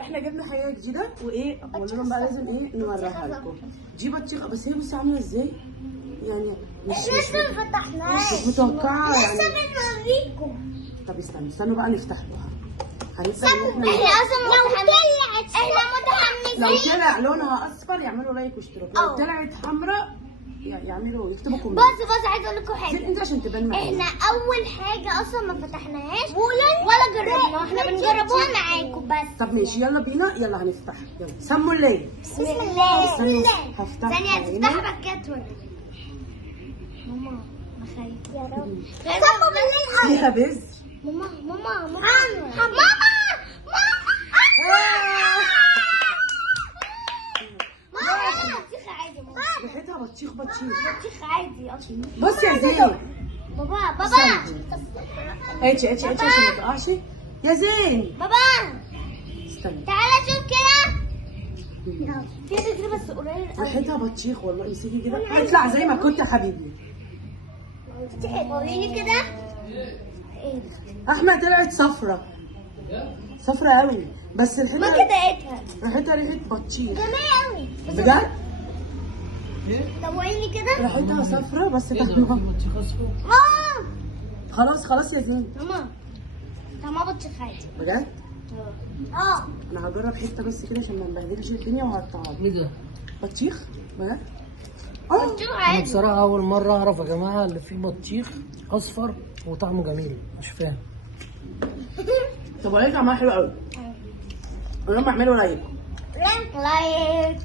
احنا جبنا حاجه جديده وايه قلنا لهم بقى لازم ايه نوريها لكم. دي بطيخه بس هي بصي عامله ازاي يعني مش لسه ما فتحناش، مش متوقعه لسه يعني. بنوريكم. طب استنوا بقى نفتح لها. هنبدا احنا اصلا متحمسين. لو طلع لونها اصفر يعملوا لايك واشتراك، لو طلعت حمراء يعملوا يكتبوا كومنت. بص عايزه اقول لكم حاجه. انت عشان تبان معايا. احنا اول حاجه اصلا ما فتحناهاش ولا جربناها، احنا بنجربوها معاكم بس. طب ماشي يلا بينا، يلا هنفتح. يلا سموا الليل. بسم الله. استنوا هفتحها. ثانيه هتفتحها بعد كده توري. ماما انا خايفه يا رب. سموا بالليل. فيها بذر. ماما بطيخ عادي. ريحتها بطيخ بطيخ عادي اصلا. بص يا زين. بابا اتش عشان ما تقعش يا زين. بابا استنى تعالى شوف كده. في بذر بس قليل قوي. ريحتها بطيخ والله. امسكي كده اطلع زي ما كنت يا حبيبي. وريني كده. احمد طلعت صفرة قوي بس ما ريحتها كدقتها. ريحه بطيخ جميل قوي. بجد. طب وريني كده. ريحتها صفرة بس طعمها خلاص يا زين. ماما طعمها بطيخ عادي بجد. اه انا هجرب حته بس كده عشان ما نبهدلش الدنيا وهقطعها. ايه ده؟ بطيخ بجد. بطيخ انا عادي. بصراحه اول مره اعرف يا جماعه اللي فيه بطيخ اصفر وطعمه جميل، مش فاهم. طب والله طعمها حلو قوي. قول لهم اعملوا لايك. لايك